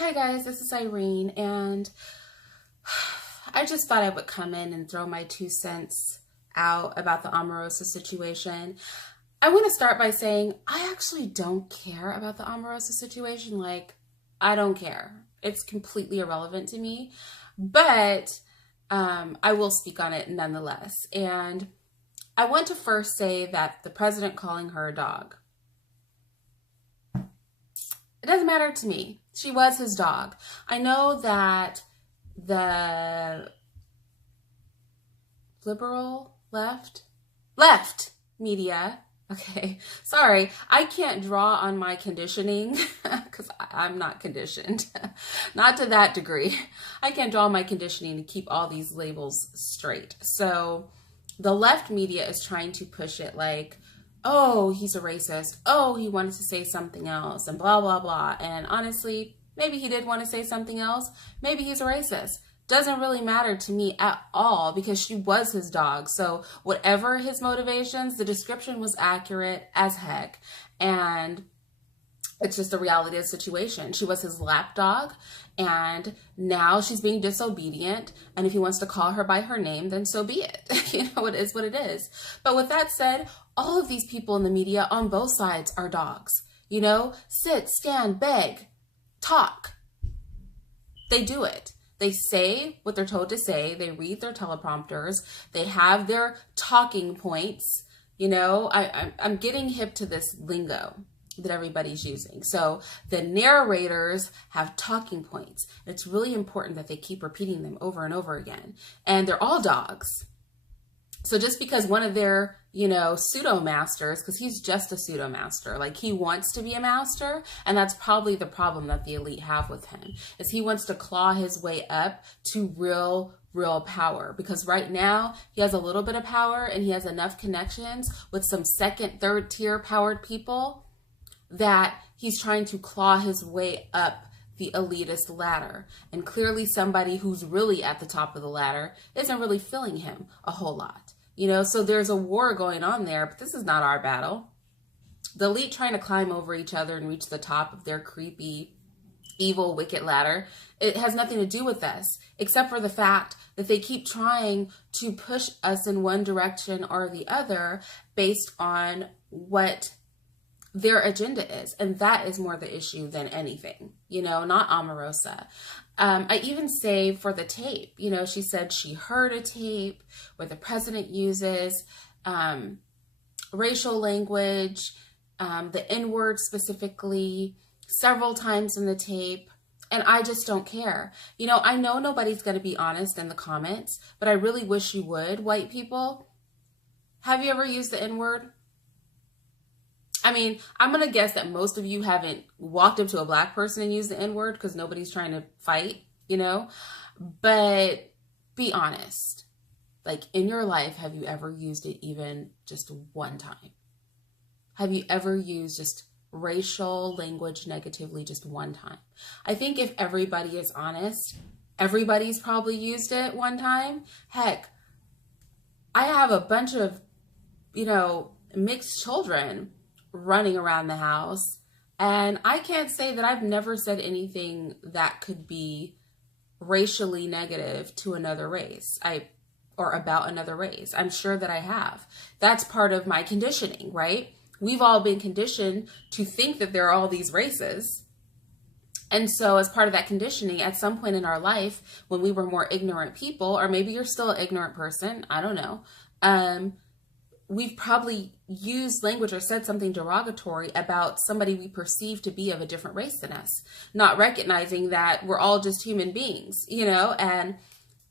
Hi guys, this is Irene, and I just thought I would come in and throw my 2 cents out about the Omarosa situation. I want to start by saying I actually don't care about the Omarosa situation. I don't care. It's completely irrelevant to me, but I will speak on it nonetheless. And I want to first say that the president calling her a dog, it doesn't matter to me. She was his dog. I know that the liberal left media, okay, sorry, I can't draw on my conditioning because I'm not conditioned, not to that degree. I can't draw on my conditioning to keep all these labels straight. So the left media is trying to push it like, oh, he's a racist. Oh, he wanted to say something else and blah, blah, blah. And honestly, maybe he did want to say something else. Maybe he's a racist. Doesn't really matter to me at all because she was his dog. So whatever his motivations, the description was accurate as heck. And it's just the reality of the situation. She was his lap dog, and now she's being disobedient. And if he wants to call her by her name, then so be it. It is what it is. But with that said, all of these people in the media on both sides are dogs. Sit, stand, beg, talk. They do it. They say what they're told to say. They read their teleprompters. They have their talking points. I'm getting hip to this lingo that everybody's using. So the narrators have talking points. It's really important that they keep repeating them over and over again. And they're all dogs. So just because one of their, pseudo masters, because he's just a pseudo master, like he wants to be a master. And that's probably the problem that the elite have with him, is he wants to claw his way up to real power, because right now he has a little bit of power and he has enough connections with some second, third tier powered people that he's trying to claw his way up the elitist ladder. And clearly somebody who's really at the top of the ladder isn't really feeling him a whole lot. So there's a war going on there, but this is not our battle. The elite trying to climb over each other and reach the top of their creepy, evil, wicked ladder, it has nothing to do with us, except for the fact that they keep trying to push us in one direction or the other based on what their agenda is. And that is more the issue than anything, not Omarosa. I even say for the tape, she said she heard a tape where the president uses racial language, the N-word specifically, several times in the tape. And I just don't care. I know nobody's going to be honest in the comments, but I really wish you would, white people. Have you ever used the N-word? I mean, I'm going to guess that most of you haven't walked up to a black person and used the N-word because nobody's trying to fight, but be honest. Like, in your life, have you ever used it even just one time? Have you ever used just racial language negatively just one time? I think if everybody is honest, everybody's probably used it one time. Heck, I have a bunch of, mixed children running around the house, and I can't say that I've never said anything that could be racially negative to another race or about another race. I'm sure that I have. That's part of my conditioning, right? We've all been conditioned to think that there are all these races. And so as part of that conditioning, at some point in our life, when we were more ignorant people, or maybe you're still an ignorant person, I don't know, we've probably used language or said something derogatory about somebody we perceive to be of a different race than us, not recognizing that we're all just human beings, and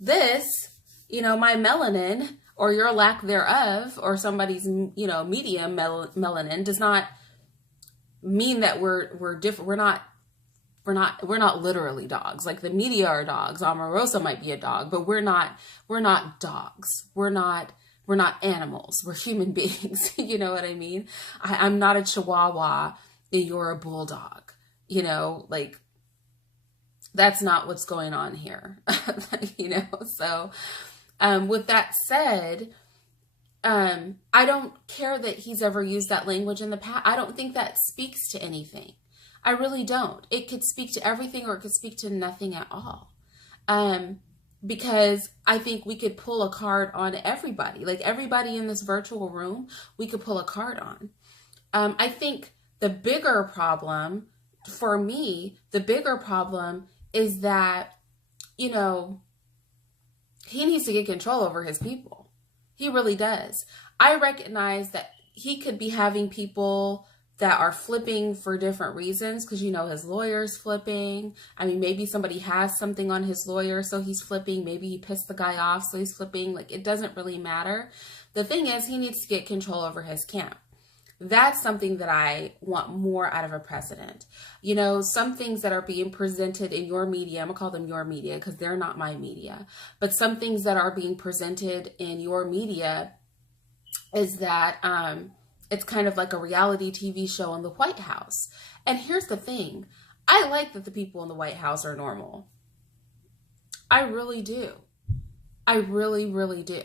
this, my melanin or your lack thereof, or somebody's, medium melanin does not mean that we're different. We're not literally dogs. Like the media are dogs. Omarosa might be a dog, but we're not dogs. We're not animals. We're human beings. You know what I mean? I'm not a chihuahua and you're a bulldog. That's not what's going on here. So with that said, I don't care that he's ever used that language in the past. I don't think that speaks to anything. I really don't. It could speak to everything or it could speak to nothing at all. Um, because I think we could pull a card on everybody, like everybody in this virtual room, we could pull a card on. I think the bigger problem for me, the bigger problem is that, you know, he needs to get control over his people. He really does. I recognize that he could be having people that are flipping for different reasons because, you know, his lawyer's flipping. I mean, maybe somebody has something on his lawyer, so he's flipping. Maybe he pissed the guy off, so he's flipping. Like, it doesn't really matter. The thing is, he needs to get control over his camp. That's something that I want more out of a president. You know, some things that are being presented in your media, I'm gonna call them your media because they're not my media, but some things that are being presented in your media is that it's kind of like a reality TV show in the White House. And here's the thing. I like that the people in the White House are normal. I really do. I really, really do.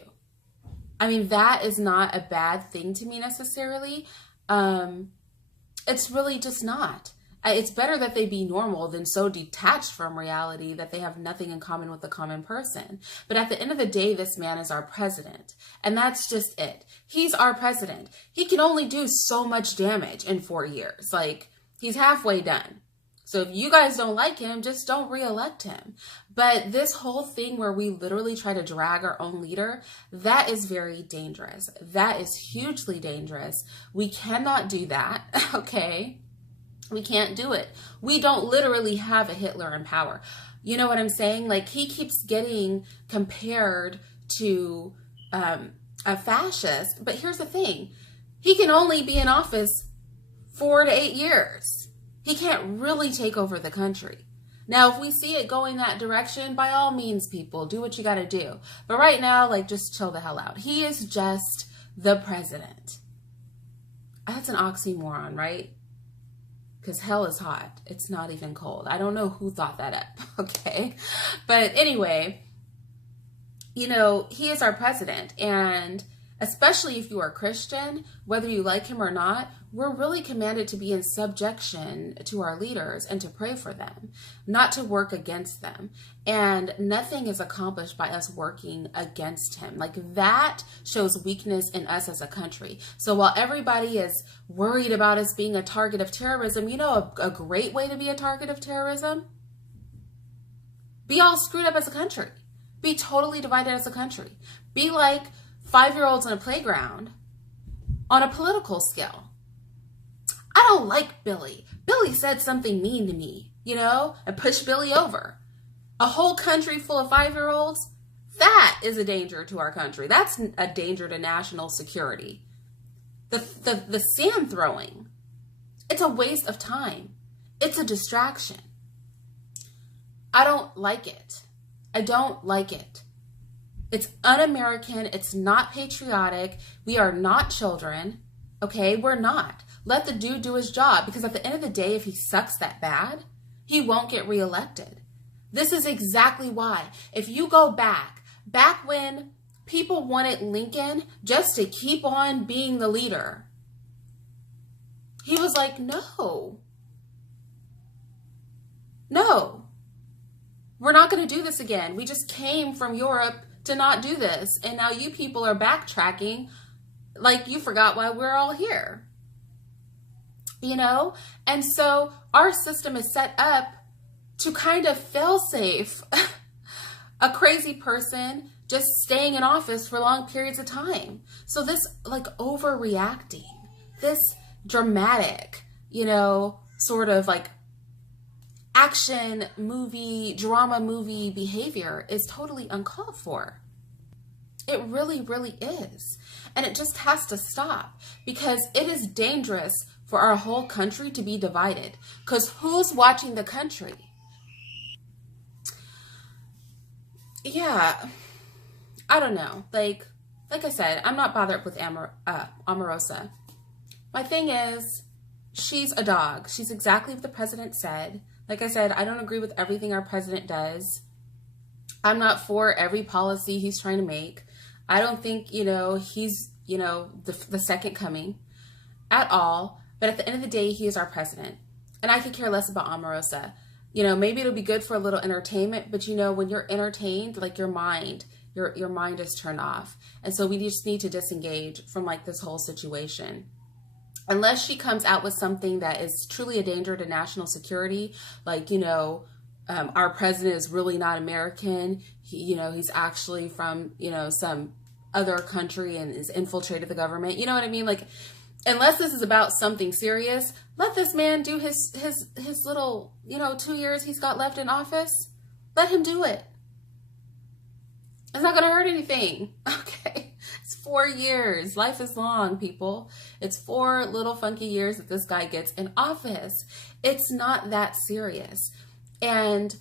I mean, that is not a bad thing to me necessarily. It's really just not. It's better that they be normal than so detached from reality that they have nothing in common with the common person. But at the end of the day, this man is our president. And that's just it. He's our president. He can only do so much damage in 4 years. Like, he's halfway done. So if you guys don't like him, just don't reelect him. But this whole thing where we literally try to drag our own leader, that is very dangerous. That is hugely dangerous. We cannot do that, okay? We can't do it. We don't literally have a Hitler in power. You know what I'm saying? Like, he keeps getting compared to a fascist. But here's the thing. He can only be in office 4 to 8 years. He can't really take over the country. Now, if we see it going that direction, by all means, people, do what you got to do. But right now, like, just chill the hell out. He is just the president. That's an oxymoron, right? Because hell is hot. It's not even cold. I don't know who thought that up, okay? But anyway, you know, he is our president. And especially if you are Christian, whether you like him or not, we're really commanded to be in subjection to our leaders and to pray for them, not to work against them. And nothing is accomplished by us working against him. Like, that shows weakness in us as a country. So while everybody is worried about us being a target of terrorism, you know, a great way to be a target of terrorism? Be all screwed up as a country. Be totally divided as a country. Be like 5-year-olds in a playground on a political scale. I don't like Billy. Billy said something mean to me, you know, and pushed Billy over. A whole country full of 5-year-olds, that is a danger to our country. That's a danger to national security. The sand throwing, it's a waste of time. It's a distraction. I don't like it. I don't like it. It's un-American. It's not patriotic. We are not children. Okay, we're not. Let the dude do his job, because at the end of the day, if he sucks that bad, he won't get reelected. This is exactly why. If you go back when people wanted Lincoln just to keep on being the leader, he was like, no, we're not going to do this again. We just came from Europe to not do this. And now you people are backtracking like you forgot why we're all here. You know? And so our system is set up to kind of fail safe a crazy person just staying in office for long periods of time. So this like overreacting, this dramatic, you know, sort of like action movie, drama movie behavior is totally uncalled for. It really, really is. And it just has to stop, because it is dangerous for our whole country to be divided. Because who's watching the country? Yeah, I don't know. Like I said, I'm not bothered with Omarosa. My thing is, she's a dog. She's exactly what the president said. Like I said, I don't agree with everything our president does. I'm not for every policy he's trying to make. I don't think, you know, he's, you know, the second coming at all. But at the end of the day, he is our president. And I could care less about Omarosa. You know, maybe it'll be good for a little entertainment, but you know, when you're entertained, like your mind is turned off. And so we just need to disengage from like this whole situation. Unless she comes out with something that is truly a danger to national security, like, you know, our president is really not American. You know, he's actually from, you know, some other country and is infiltrated the government. You know what I mean? Like, unless this is about something serious, let this man do his little, you know, 2 years he's got left in office. Let him do it. It's not going to hurt anything. Okay. It's 4 years. Life is long, people. It's 4 little funky years that this guy gets in office. It's not that serious. And,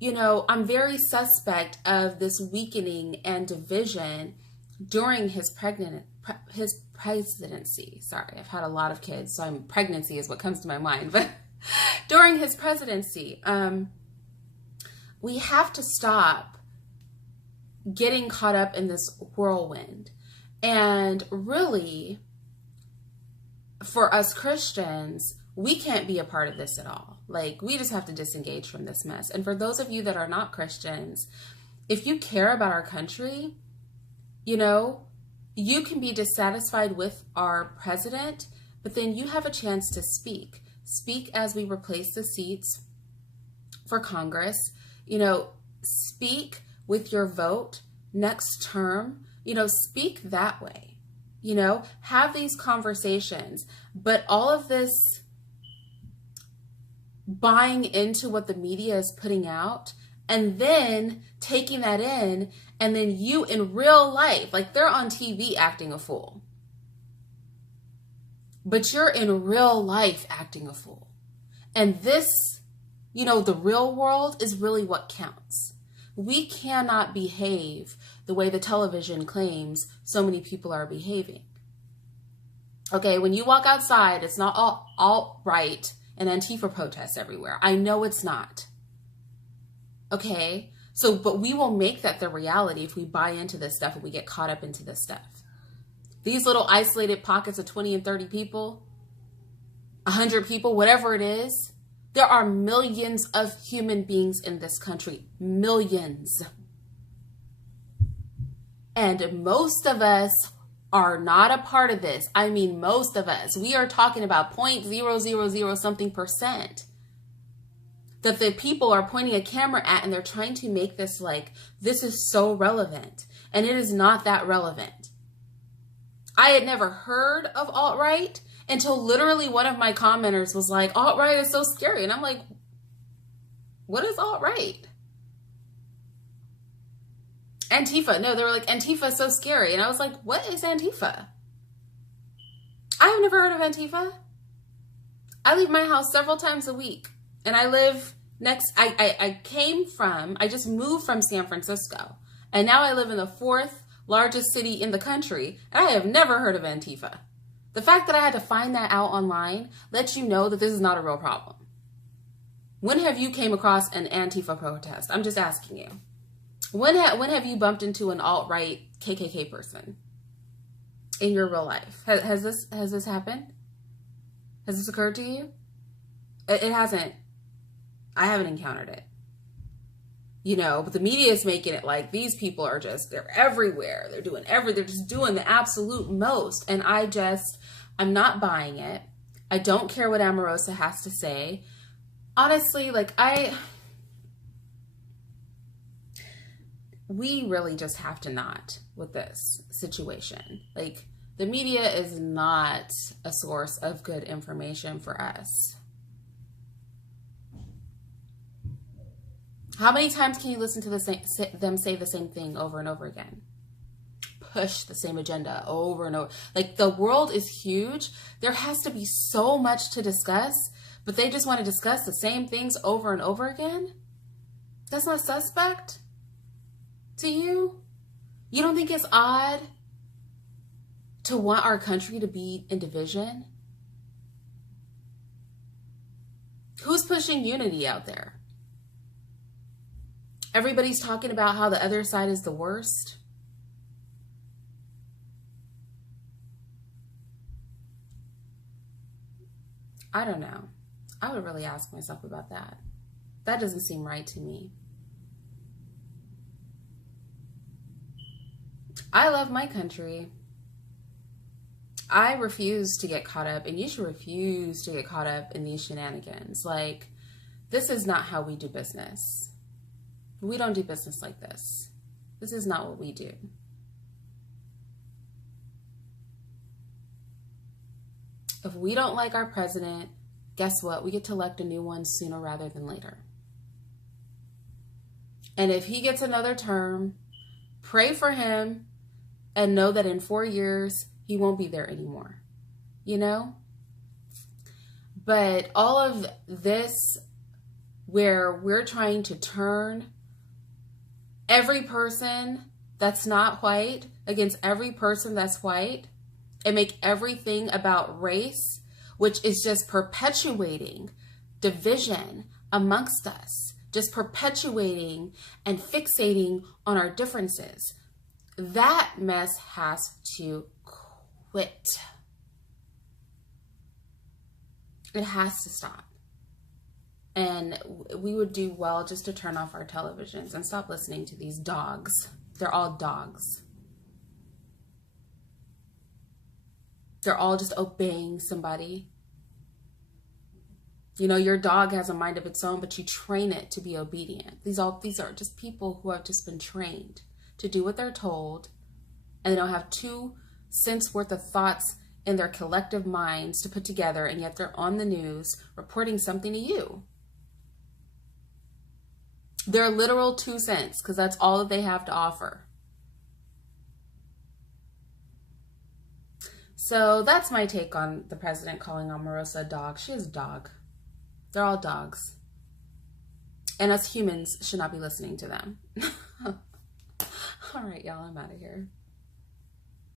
you know, I'm very suspect of this weakening and division during his presidency. Sorry, I've had a lot of kids, so pregnancy is what comes to my mind. But during his presidency, we have to stop getting caught up in this whirlwind. And really, for us Christians, we can't be a part of this at all. Like, we just have to disengage from this mess. And for those of you that are not Christians, if you care about our country, you know, you can be dissatisfied with our president, but then you have a chance to speak. Speak as we replace the seats for Congress. You know, speak with your vote next term. You know, speak that way. You know, have these conversations. But all of this buying into what the media is putting out and then taking that in, and then you in real life, like they're on TV acting a fool, but you're in real life acting a fool. And this, you know, the real world is really what counts. We cannot behave the way the television claims so many people are behaving. Okay, when you walk outside, it's not all alt-right and Antifa protests everywhere. I know it's not. Okay? So, but we will make that the reality if we buy into this stuff and we get caught up into this stuff. These little isolated pockets of 20 and 30 people, 100 people, whatever it is, there are millions of human beings in this country. Millions. And most of us are not a part of this. I mean, most of us. We are talking about 0.000 something percent that the people are pointing a camera at, and they're trying to make this like, this is so relevant. And it is not that relevant. I had never heard of alt-right until literally one of my commenters was like, alt-right is so scary. And I'm like, what is alt-right? Antifa. No, they were like, Antifa is so scary. And I was like, what is Antifa? I have never heard of Antifa. I leave my house several times a week. And I live next, I just moved from San Francisco. And now I live in the 4th largest city in the country. And I have never heard of Antifa. The fact that I had to find that out online lets you know that this is not a real problem. When have you came across an Antifa protest? I'm just asking you. When have you bumped into an alt-right KKK person in your real life? Has this happened? Has this occurred to you? It hasn't. I haven't encountered it. You know, but the media is making it like these people are just, they're everywhere. They're just doing the absolute most. And I'm not buying it. I don't care what Omarosa has to say. Honestly, like we really just have to not with this situation. Like, the media is not a source of good information for us. How many times can you listen to them say the same thing over and over again? Push the same agenda over and over. Like, the world is huge. There has to be so much to discuss, but they just want to discuss the same things over and over again? That's not suspect to you? You don't think it's odd to want our country to be in division? Who's pushing unity out there? Everybody's talking about how the other side is the worst. I don't know. I would really ask myself about that. That doesn't seem right to me. I love my country. I refuse to get caught up, and you should refuse to get caught up in these shenanigans. Like, this is not how we do business. We don't do business like this. This is not what we do. If we don't like our president, guess what? We get to elect a new one sooner rather than later. And if he gets another term, pray for him and know that in 4 years, he won't be there anymore. You know? But all of this, where we're trying to turn every person that's not white against every person that's white and make everything about race, which is just perpetuating division amongst us, just perpetuating and fixating on our differences. That mess has to quit. It has to stop. And we would do well just to turn off our televisions and stop listening to these dogs. They're all dogs. They're all just obeying somebody. You know, your dog has a mind of its own, but you train it to be obedient. These are just people who have just been trained to do what they're told, and they don't have 2 cents worth of thoughts in their collective minds to put together, and yet they're on the news reporting something to you. Their literal 2 cents, because that's all that they have to offer. So that's my take on the president calling Omarosa a dog. She is a dog. They're all dogs. And us humans should not be listening to them. All right, y'all, I'm out of here.